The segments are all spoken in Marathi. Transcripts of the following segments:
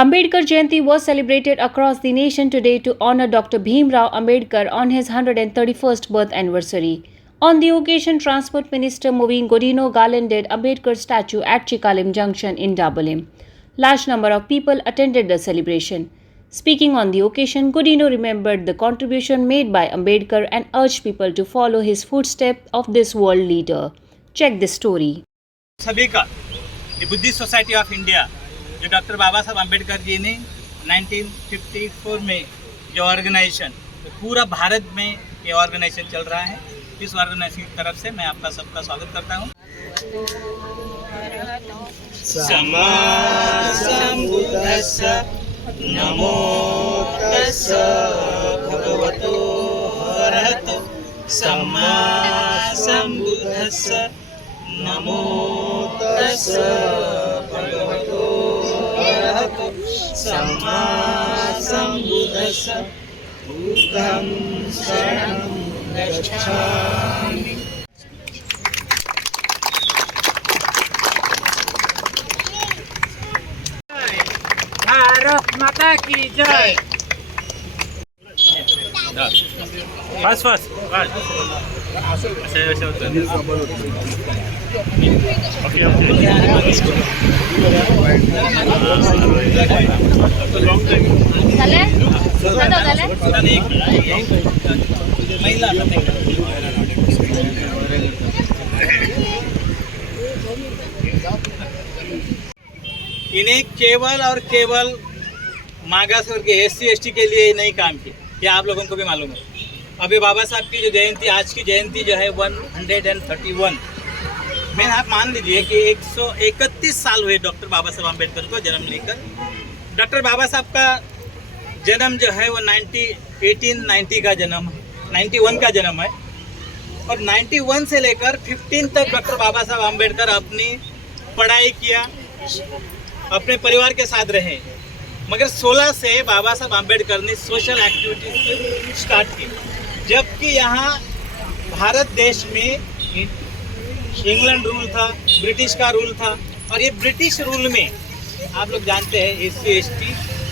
Ambedkar Jayanti was celebrated across the nation today to honor Dr. Bhimrao Ambedkar on his 131st birth anniversary. On the occasion, Transport Minister Moveen Godino garlanded Ambedkar's statue at Chikalim Junction in Dabolim. Large number of people attended the celebration. Speaking on the occasion, Godino remembered the contribution made by Ambedkar and urged people to follow his footsteps of this world leader. Check this story. सभी का बुद्धिस्ट सोसाइटी ऑफ इंडिया जो डॉक्टर बाबा साहब अम्बेडकर जी ने 1954 में जो ऑर्गेनाइजेशन पूरा भारत में ये ऑर्गेनाइजेशन चल रहा है, इस ऑर्गेनाइजेशन की तरफ से मैं आपका सबका स्वागत करता हूँ। सम्मा सम्बुद्धस्स नमो तस्स भगवतो अरहतो सम्मा सम्बुद्धस्स नमो तस्स भगवतो अरहतो सम्मा सम्बुद्धस्स बुद्धं शरणं गच्छामि। भारत माता की जय। बस बस इन्हें केवल और केवल मागास वर्ग के SC ST के लिए नहीं काम किया, ये आप लोगों को भी मालूम है। अभी बाबा साहब की जो जयंती, आज की जयंती जो है 131 में, आप मान लीजिए कि 131 साल हुए डॉक्टर बाबा साहब अम्बेडकर को जन्म लेकर। डॉक्टर बाबा साहब का जन्म जो है वो 1890 का जन्म है, 91 का जन्म है, और 91 से लेकर 15 तक डॉक्टर बाबा साहब अम्बेडकर अपनी पढ़ाई किया, अपने परिवार के साथ रहे। मगर 16 से बाबा साहब अम्बेडकर ने सोशल एक्टिविटीज स्टार्ट की, जबकि यहाँ भारत देश में इंग्लैंड रूल था, ब्रिटिश का रूल था, और ये ब्रिटिश रूल में आप लोग जानते हैं SC ST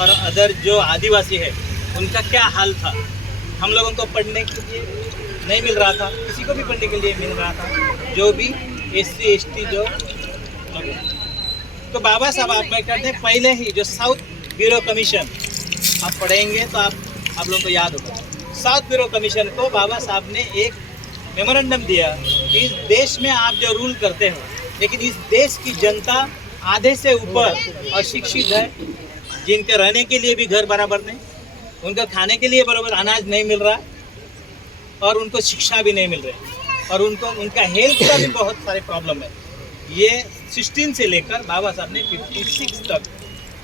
और अदर जो आदिवासी है उनका क्या हाल था। हम लोगों को पढ़ने के लिए नहीं मिल रहा था, किसी को भी पढ़ने के लिए मिल रहा था, जो भी SC ST जो। तो बाबा साहब अम्बेडकर ने पहले ही जो साउथ ब्यूरो कमीशन, आप पढ़ेंगे तो आप लोगों को याद होगा, साउथ ब्यूरो कमीशन को बाबा साहब ने एक मेमोरेंडम दिया कि इस देश में आप जो रूल करते हो, लेकिन इस देश की जनता आधे से ऊपर अशिक्षित है, जिनके रहने के लिए भी घर बराबर नहीं, उनका खाने के लिए बराबर अनाज नहीं मिल रहा, और उनको शिक्षा भी नहीं मिल रही, और उनका हेल्थ का भी बहुत सारे प्रॉब्लम है। ये 16 से लेकर बाबा साहब ने 56 तक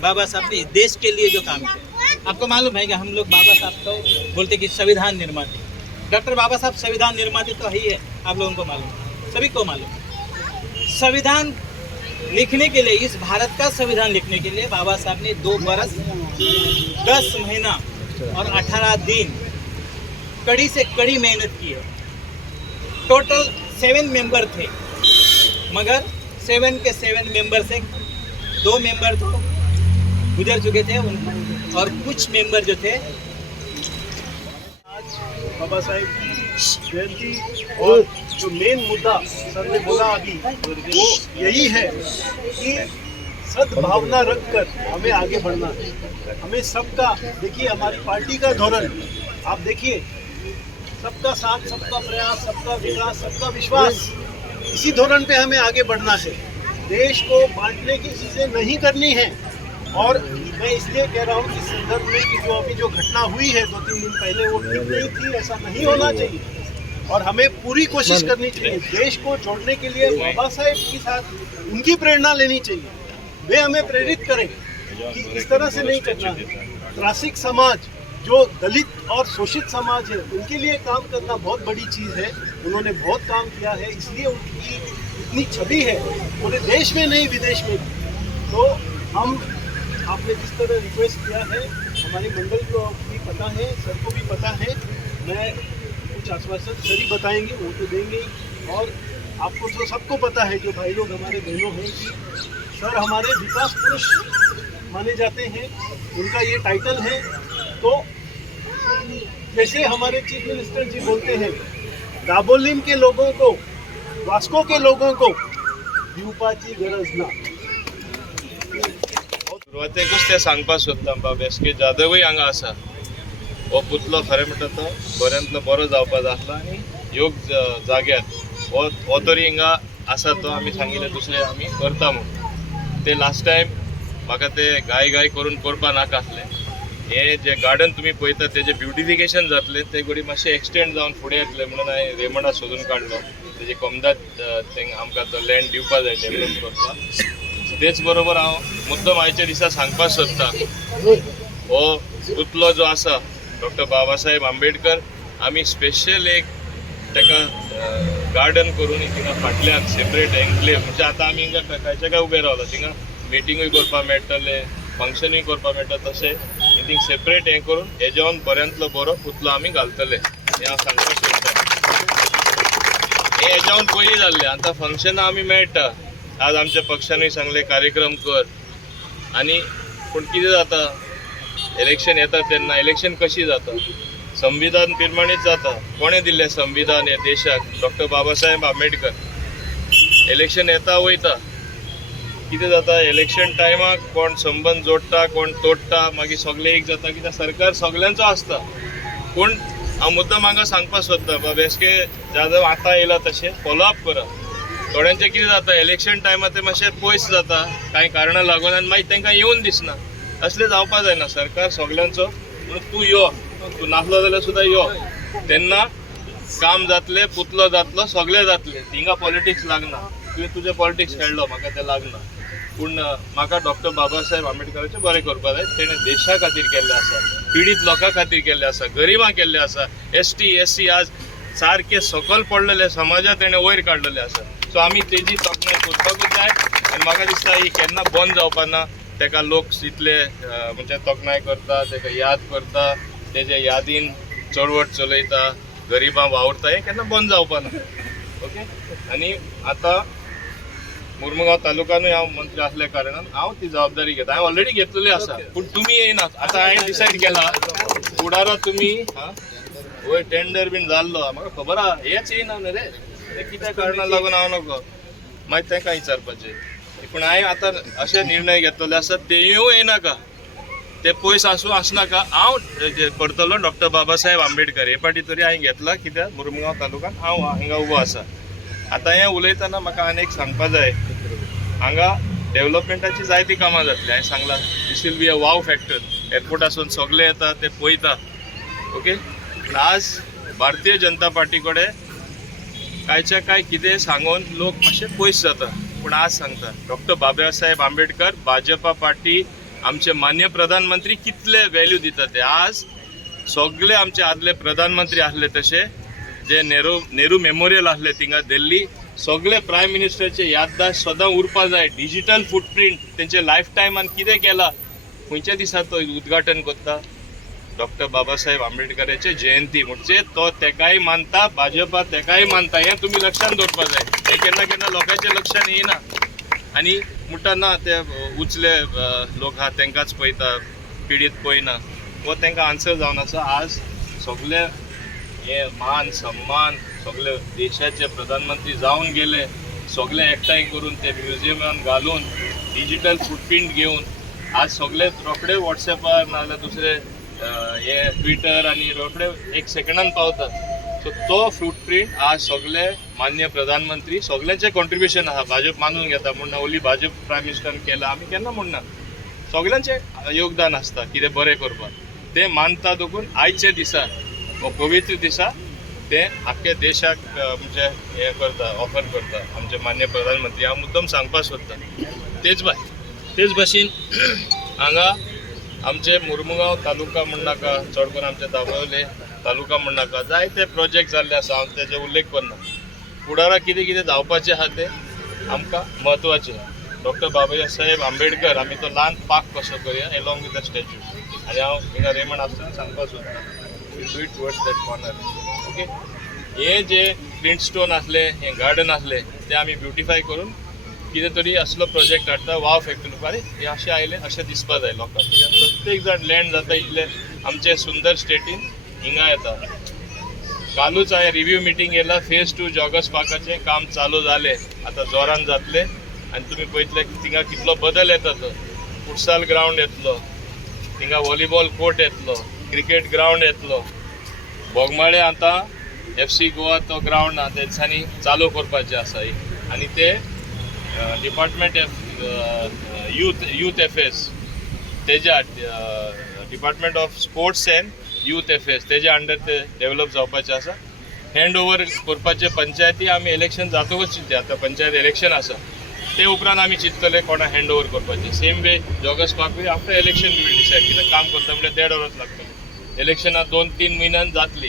बाबा साहब ने देश के लिए जो काम किया। आपको मालूम है कि हम लोग बाबा साहब को बोलते कि संविधान निर्माता, डॉक्टर बाबा साहब संविधान निर्माता तो ही है, आप लोगों को मालूम है, सभी को मालूम है। संविधान लिखने के लिए, इस भारत का संविधान लिखने के लिए बाबा साहब ने 2 बरस 10 महीना और 18 दिन कड़ी से कड़ी मेहनत की है। टोटल 7 मेंबर थे, मगर 7 के 7 मेंबर से 2 मेंबर तो गुजर चुके थे और कुछ मेंबर जो थे। आज बाबा साहेब की जयंती और जो मेन मुद्दा सर ने बोला अभी, वो यही है कि सद्भावना रखकर हमें आगे बढ़ना है। हमें सबका, देखिए हमारी पार्टी का धोरण आप देखिए, सबका साथ, सबका प्रयास, सबका विकास, सबका विश्वास, इसी धोरण पे हमें आगे बढ़ना है। देश को बांटने की चीज़ें नहीं करनी है। और मैं इसलिए कह रहा हूँ इस संदर्भ में कि जो घटना हुई है 2-3 दिन पहले, वो ठीक नहीं थी, ऐसा नहीं होना चाहिए, और हमें पूरी कोशिश करनी चाहिए देश को जोड़ने के लिए। बाबा साहेब के साथ उनकी प्रेरणा लेनी चाहिए, वे हमें प्रेरित करें कि इस तरह से नहीं करना है। त्रासिक समाज, जो दलित और शोषित समाज है, उनके लिए काम करना बहुत बड़ी चीज़ है। उन्होंने बहुत काम किया है, इसलिए उनकी इतनी छवि है पूरे देश में नहीं, विदेश में भी। तो हम, आपने जिस तरह रिक्वेस्ट किया है, हमारे मंडल को भी पता है, सर को भी पता है, मैं कुछ आश्वासन सर ही बताएंगे, वो तो देंगे ही। और आपको तो सबको पता है, जो भाई लोग हमारे बहनों हैं, कि सर हमारे विकास पुरुष माने जाते हैं, उनका ये टाइटल है। तो जैसे हमारे चीफ मिनिस्टर जी बोलते हैं, दाबोलीम के लोगों को, वास्को के लोगों को दिवपाची गरज ना। सुरवातेकूच ते सांगपाक सोदता बाबेस की जादवूय हांगा आसा, हो पुतलो खरें म्हणटा तो बऱ्यांतलो बरो जावपा जाय आसलो आनी योग्य जाग्यार हो तरी हिंगा आसा तो आमी सांगिल्ले दुसरे आमी करता म्हणून। ते लास्ट टायम म्हाका ते गाय करून करपा नाका आसलें। हे जे गार्डन तुमी पळयता तेजे ब्युटिफिकेशन जातलें ते घडी मातशें एक्सटेंड जावन फुडें येतलें म्हणून हांवें रेमंडा सोदून काडलो। तेजी कमदात आमकां तो लँड दिवपा जाय डेवलप करपाक। तेच बरोबर हांव मुद्दम आयच्या दिसा सांगपाक सोदता, हो पुतलो जो आसा डॉक्टर बाबासाहेब आंबेडकर, आमी स्पेशल एक ताका गार्डन करून थिंगा फाटल्यान सेपरेट एन्क्लेव, म्हणजे आतां आमी हिंगा खंयच्या काय उबे रावला, थिंगा मिटिंगूय करपाक मेळटले, फंक्शनूय करपाक मेळटा, तशें थिंग सेपरेट हें करून हेज्यावन बऱ्यांतलो बरो पुतलो आमी घालतले हें हांव सांगपाक सोदतां। हें हेज्यावन पयलीं जाल्लें, आतां फंक्शनां आमी मेळटा, आज आमच्या पक्षानूय सांगले कार्यक्रम कर, आनी पूण कितें जाता, इलेक्शन येता तेन्ना इलेक्शन कशी जाता, संविधान प्रमाणेच जाता। कोणें दिल्लें संविधान हे देशाक? डॉक्टर बाबासाहेब आंबेडकर। इलेक्शन येता वयता, कितें जाता, इलेक्शन टायमाक कोण संबंद जोडटा, कोण तोडटा, मागीर सगळें एक जाता, कित्याक सरकार सगळ्यांचो आसता। पूण हांव मुद्दम हांगा सांगपाक सोदता, बाबेस्के जाधव आतां येयला तशें फॉलोअप करा। थोड्यांचें कितें जाता, इलेक्शन टायमार ते मातशें पयस जाता कांय कारणां लागून, आनी मागीर तांकां येवन दिसना। असलें जावपा जायना, सरकार सगळ्यांचो। म्हणून तूं यो, तूं नासलो जाल्यार सुद्दां यो, तेन्ना काम जातलें, पुतलो जातलो, सगळें जातलें। थिंगा पॉलिटिक्स लागना, तुवें तुजें पॉलिटिक्स खेळ्ळो, म्हाका तें लागना। पूण म्हाका डॉक्टर बाबासाहेब आंबेडकराचें बरें करपा जाय। तेणें देशा खातीर केल्लें आसा, पिडीत लोकां खातीर केल्लें आसा, गरिबां केल्लें आसा, ST SC आज सारके सकल पडलेले समाजा तेणें वयर काडलेले आसा। सो आमी तेजी तोखणाय करपाकूच जाय, आनी म्हाका दिसता ही केन्ना बंद जावपा ना। तेका लोक इतले म्हणजे तोखणाय करता, तेका याद करता, तेजे यादीन चळवळ चलयता, गरिबां वावरता, हें केन्ना बंद जावपा ना। ओके, आनी आतां मुर्मुगांव तालुकानूय हांव मंत्री आसल्या कारणान हांव ती जबाबदारी घेता। हांवें ऑलरेडी घेतलेली आसा, पूण तुमी येयनात। आतां हांवें डिसायड केला, फुडाराक तुमी वयर टेंडर बीन जाल्लो, म्हाका खबर आहा, हेच येयना न्ही रे, ते कित्या कारणाक लागून हांव नकळो, मागीर तांकां विचारपाचें। पूण हांवें आतां अशे निर्णय घेतलेले आसा, तेयूय येयनाका, ते पयस आसूं आसनाका, हांव करतलो डॉक्टर बाबासाहेब आंबेडकर। हे फाटी तरी हांवें घेतला, कित्याक मुर्मुगांव तालुक्यान हांव हिंगा उबो आसा। आतां हें उलयतना म्हाका आनी एक सांगपा जाय, हांगा डेव्हलपमेंटाची जायतीं कामां जातलीं। हांवें सांगलां, this will be a wow factor, एअरपोर्टासून सगळे येता, ते पळयता। ओके, आज भारतीय जनता पार्टी कडेन कांयच्या कांय कितें सांगून लोक मातशे पयस जाता, पूण आज सांगता, डॉक्टर बाबासाहेब आंबेडकर, भाजपा पार्टी, आमचे मान्य प्रधानमंत्री कितले व्हॅल्यू दिता ते। आज सगळे आमचे आदले प्रधानमंत्री आसले, तशे जे नेहरू मेमोरियल आसले थिंगा दिल्ली, सगळे प्रायम मिनिस्टरचे याददाश्त सदां उरपा जाय। डिजिटल फुटप्रिंट तेंचे लायफ टायमान कितें केला, खंयच्या दिसा तो उद्घाटन करता, डॉक्टर बाबासाहेब आंबेडकराचे जयंती म्हणजे तो तेकाय मानता, भाजपा तेकाय मानता, हें तुमी लक्षांत दवरपा जाय। हें केन्ना केन्ना लोकांच्या लक्षांत येना, आनी म्हणटा ना ते उचले लोक आहा तेंकांच पळयता, पिडीत पळयना, वो तेंकां आन्सर जावन आसा। आज सगळे हे मान सम्मान सगळे देशाचे प्रधानमंत्री जावन गेले, सगळे एकठांय करून ते म्युझियमान घालून डिजिटल फुटप्रिंट घेवन आज सगळे रोखडे व्हॉट्सॅपार नाजाल्यार दुसरे हे ट्विटर आनी रोखडे एक सेकंडान पावता। सो तो फुटप्रिंट आज सगळे मान्य प्रधानमंत्री सगळ्यांचे कॉन्ट्रिब्युशन आहा। भाजप मानून घेता म्हणना, ओली भाजप प्रायम मिनिस्टरान केला आमी केन्ना म्हणना, सगळ्यांचे योगदान आसता कितें बरें करपाक, ते मानता देखून आयचे दिसा हो पवित्र दिसा ते आख्या देशाक म्हणजे हे करता, ऑफर करता आमचे मान्य प्रधानमंत्री। हांव मुद्दम सांगपाक सोदता, तेच भाशेन हांगा आमचे मुर्मुगांव तालुका म्हणनाका, चड करून आमचे दाबोळे तालुका म्हणनाका, जायते प्रोजेक्ट जाल्ले आसा, हांव तेजे उल्लेख करना। फुडाराक कितें कितें जावपाचें आहा तें आमकां म्हत्वाचें। डॉक्टर बाबासाहेब आंबेडकर आमी तो ल्हान पाक कसो करया एलॉंग विथ द स्टॅच्यू, आनी हांव हिंगा रेमंड आसतना सांगपाक सोदता, we do it towards that corner. Okay, हे जे प्रिंट स्टोन आसले, हे गार्डन आसले, ते आमी ब्युटिफाय करून कितें तरी असलो प्रोजेक्ट हाडटा वाव फॅक्टरी अरे हे अशें आयले अशें दिसपा जाय लोकांक प्रत्येक जाण लँड जाता इतले आमचे सुंदर स्टेटीन हिंगा येता कालूच हांवें रिव्ह्यू मिटींग केला फेज 2 जॉगर्स पार्काचें काम चालू जालें आतां जोरान जातलें आनी तुमी पळयतले थिंगा कितलो बदल येता तो फुटसाल ग्रावंड येतलो थिंगा व्हॉलीबॉल कोर्ट येतलो क्रिकेट ग्रावंड येतलो बोगमाळे आतां FC गोवा तो ग्रावंड आहा तेंच्यांनी चालू करपाचें आसा आनी ते डिपार्टमेंट यूथ अफेर्स तेज्या department of sports end youth affairs तेज्या अंडर ते डेव्हलप जावपाचें आसा हँड ओवर करपाचे पंचायती आमी इलेक्शन जातकूच चिंतता आतां पंचायत इलेक्शन आसा ते उपरांत आमी चिंततले कोणा हँड ओवर करपाचें सेम वे जॉगर्स पार्कूय after election we will decide कितें काम करता म्हणल्यार 1.5 वरां लागतली इलेक्शनां 2-3 म्हयन्यान जातली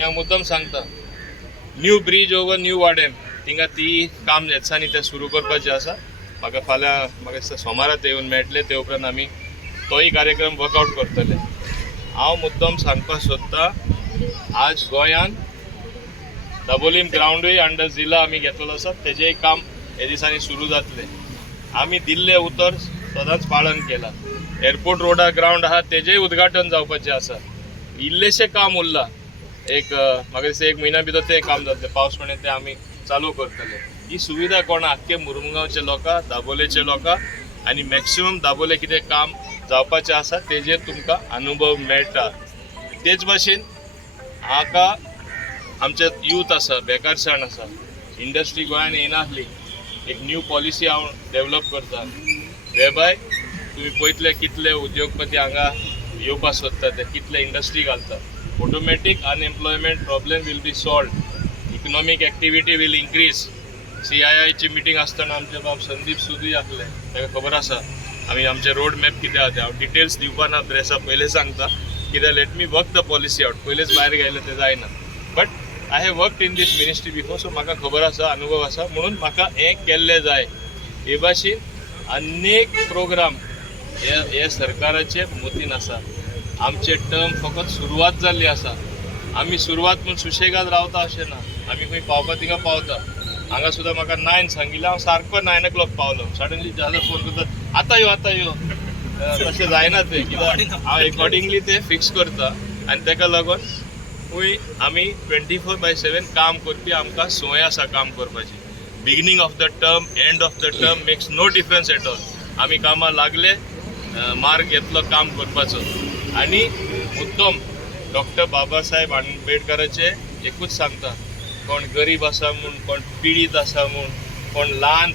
हांव मुद्दम सांगता new bridge over new Vadem थिंगा ती काम येतसांनी ते सुरू करपाचें आसा म्हाका फाल्यां म्हाका दिसता सोमारात येवन मेळटले ते उपरांत आमी तोय कार्यक्रम वर्कआउट करतले हांव मुद्दम सांगपाक सोदतां आज गोंयान दाबोलीम ग्रावंडूय अंडर जिल्ला आमी घेतलेलो आसा तेजेंय काम हे दिसांनी सुरू जातलें आमी दिल्लें उतर सदांच पालन केलां एअरपोर्ट रोडा ग्रावंड आहा तेजेंय उद्घाटन जावपाचें आसा इल्लेशें काम उरलां एक म्हाका दिसता 1 म्हयन्या भितर तें काम जातलें पावस पडलें तें आमी चालू करतले ही सुविधा कोणा आख्खे मुरमुगांवचे लोकां दाबोलेचे लोकां आनी मॅक्सिमम दाबोले कितें काम जावपाचें आसा तेजेर तुमकां अनुभव मेळटा तेच भाशेन हाका आमचे यूथ आसा बेकारसाण आसा इंडस्ट्री गोंयान येनासली एक न्यू पॉलिसी हांव डेव्हलप करता वेबाय तुम्ही पळयतले कितले उद्योगपती हांगा येवपाक सोदता ते कितले इंडस्ट्री घालता automatic unemployment problem will be solved economic activity will increase CII meeting आसतना आमचे बाब संदीप सुदी आसले ताका खबर आसा आमी आमचे रोड मॅप कितें आहा ते हांव डिटेल्स दिवपा ना प्रेसा पयलें सांगता कित्याक let me work the policy out पयलेच भायर गेले ते जायना but I have worked in this ministry before so म्हाका खबर आसा अनुभव आसा म्हणून म्हाका हें केल्लें जाय हे भाशेन अनेक प्रोग्राम हे सरकाराचे मोतीन आसा आमचे टर्म फकत सुरवात जाल्ली आसा आमी सुरवात म्हूण सुशेगाद रावता अशें ना आमी खंय पावता थिंगा पावता हांगा सुद्दां म्हाका 9 सांगिल्लें हांव सारको 9 o'clock पावलो सडनली जहाज फोन करता आतां यो तशें जायना तें कित्याक हांव एकॉर्डिंगली तें फिक्स करता आनी ताका लागून खंय आमी 24/7 काम करपी आमकां संवय आसा काम करपाची beginning of the term end of the term makes no difference at all आमी कामां लागले मार्ग घेतलो काम करपाचो आनी मुद्दम डॉक्टर बाबासाहेब आंबेडकराचे एकूच सांगता कोण गरीब आसा म्हूण कोण पिडीत आसा म्हूण कोण ल्हान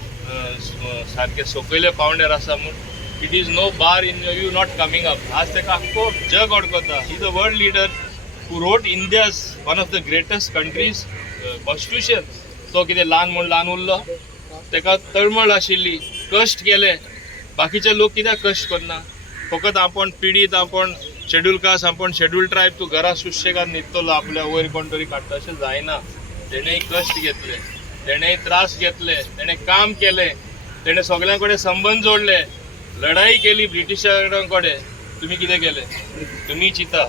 सारके सकयले पावंड्यार आसा म्हूण it is no bar in you not coming up आज ताका आख्खो जग ओळखता he the world leader who wrote India's one of the greatest countries constitution तो कितें ल्हान म्हूण ल्हान उरलो ताका तळमळ आशिल्ली कश्ट केले बाकीचे लोक कित्याक कश्ट करना फकत आपण पिडीत आपण शेड्यूल कास्ट आपण शेड्यूल ट्रायब तूं घरा सुशेगाद न्हिदतलो आपल्या वयर कोण तरी काडटा अशें जायना तेणेंय कश्ट घेतले तेणेंय त्रास घेतले तेणें काम केलें तेणें सगळ्यां कडेन संबंद जोडले लढाई केली ब्रिटिशां कडेन तुमी कितें केलें तुमी चिंता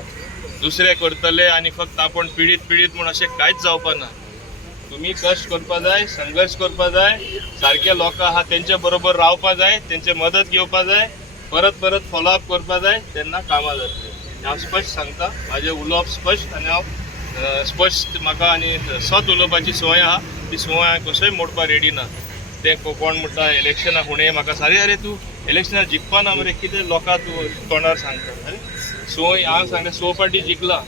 दुसरे करतले आनी फक्त आपण पिडीत म्हूण अशें कांयच जावपा ना तुम्ही कष्ट करपा जाय संघर्ष करपा जाय सारके लोक आहा तेंचे बरोबर रावपा जाय तेंचे मदत घेवपा जाय परत फॉलोअप करपा जाय तेन्ना कामां जातली हांव स्पश्ट सांगता म्हाजें उलोवप स्पश्ट आनी हांव स्पश्ट म्हाका आनी सत उलोवपाची संवय आहा ती संवय हांवें कसोय मोडपा रेडी ना ते कोण म्हणटा इलेक्शनाक फुडें म्हाका अरे तूं इलेक्शनाक जिखपा ना मरे कितें लोकां तूं तोंडार सांगता अरे संवय हांव सांगता 6 फावटी जिखला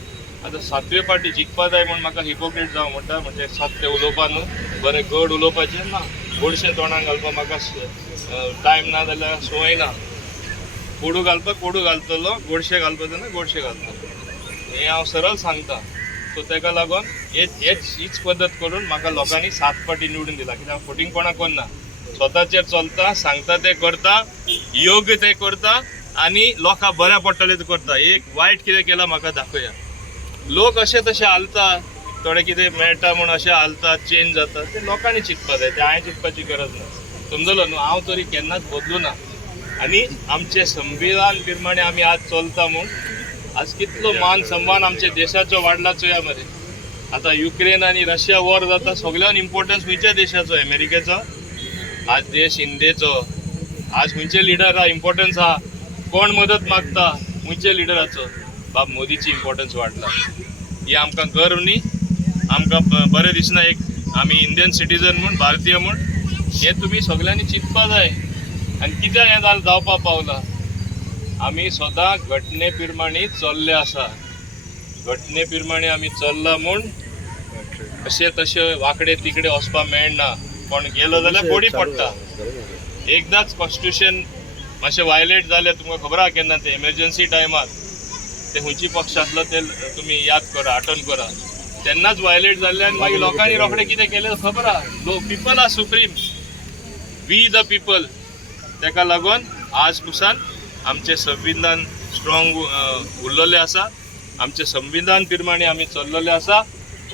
आतां 7वे फावटी जिखपा जाय म्हूण म्हाका हिपोक्रेट जावं म्हणटा म्हणजे सत्य उलोवपा न्हू बरें गड उलोवपाचें ना गोडशें तोंडाक घालपाक म्हाका टायम ना जाल्यार संवय ना कोडू घालपाक कोडू घालतलो गोडशें घालपाक जाय ना गोडशें घालतलो हें हांव सरळ सांगता सो ताका लागून हीच पद्दत करून म्हाका लोकांनी 7 फावटी निवडून दिला कित्याक हांव फोटींग कोणाक करना स्वताचेर चलता सांगता तें करता योग्य तें करता आनी लोकां बऱ्या पडटलें तें करता एक वायट कितें केलां म्हाका दाखया लोक अशें तशें हालता थोडे कितें मेळटा म्हूण अशें हालता चेंज जाता ते लोकांनी चिंतपा जाय ते हांवें चिंतपाची गरज ना समजलो न्हू हांव तरी केन्नाच बदलू ना आनी आमचे संविधान प्रमाणे आमी आज चलता म्हूण आज कितलो मान सन्मान आमच्या देशाचो वाडला चोया मरे आतां युक्रेन आनी रशिया वॉर जाता सगळ्यान इम्पॉर्टन्स खंयच्या देशाचो अमेरिकेचो आज देश इंडियेचो आज खंयचे लिडर इम्पॉर्टन्स आहा कोण मदत मागता खंयचे लिडराचो बाब मोदीची इम्पॉर्टन्स वाडला ही आमकां गर्व न्ही आमकां बरें दिसना एक आमी इंडियन सिटीजन म्हूण भारतीय म्हूण हे तुमी सगळ्यांनी चिंतपा जाय आनी कित्याक हें जावपा पावला आमी सदां घटने प्रमाणे चल्ले आसा घटने प्रमाणे आमी चल्ला म्हूण अशें तशें वांकडे तिकडे वचपाक मेळना कोण गेलो जाल्यार बडी पडटा एकदांच कॉन्स्टिट्यूशन मातशें वायलेट जालें तुमकां खबर आहा केन्ना ते एमर्जन्सी टायमार ते खंयची पक्षांतलो ते तुमी याद करा आठवण करा तेन्नाच वायलेट जाल्ले आनी मागीर लोकांनी रोखडें कितें केलें खबर आहा people are supreme we the people तेका लागून आज कुसान आमचें संविधान स्ट्रॉंग उरलेलें आसा आमचें संविधान प्रमाणे आमी चल्लेले आसा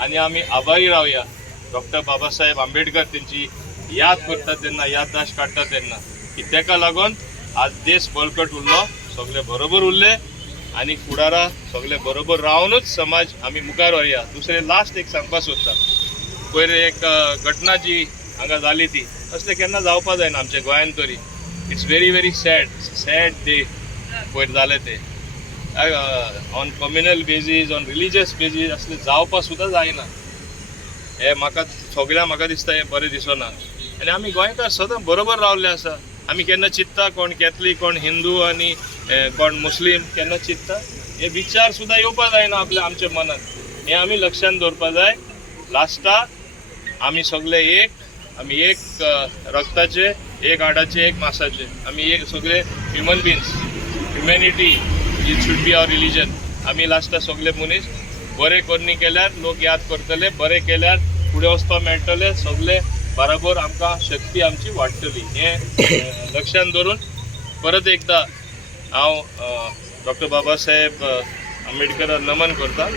आनी आमी आभारी रावया डॉक्टर बाबासाहेब आंबेडकर तेंची याद करता तेन्ना याददाश्त काडटा तेन्ना की तेका लागून आज देश बळकट उरलो सगळे बरोबर उरले आनी फुडारा सगळे बरोबर रावनूच समाज आमी मुखार व्हरया दुसरें लास्ट एक सांगपाक सोदता पयर एक घटना जी हांगा जाली ती असलें केन्ना जावपा जायना आमच्या गोंयांत तरी इट्स व्हेरी सॅड डे पयर जालें ते on communal basis on religious basis असलें जावपा सुद्दां जायना हे म्हाका दिसता हें बरें दिसना आनी आमी गोंयकार सदां बरोबर रावल्ले आसा आमी केन्ना चिंतता कोण कॅथलीक कोण हिंदू आनी कोण मुस्लीम केन्ना चिंतता हे विचार सुद्दां येवपा जायना आमच्या मनांत हे आमी लक्षांत दवरपा जाय लास्टाक आमी सगळे आमी एक रक्ताचे एक हाडाचे एक मांसाचे आमी एक सगळे human beings humanity it should be our religion आमी लास्टाक सगळे मनीस बरें करनी केल्यार लोक याद करतले बरें केल्यार फुडें वचपाक मेळटले सगळे बरोबर आमकां शक्ती आमची वाडटली हें लक्षांत दवरून परत एकदां हांव डॉक्टर बाबासाहेब आंबेडकराक नमन करता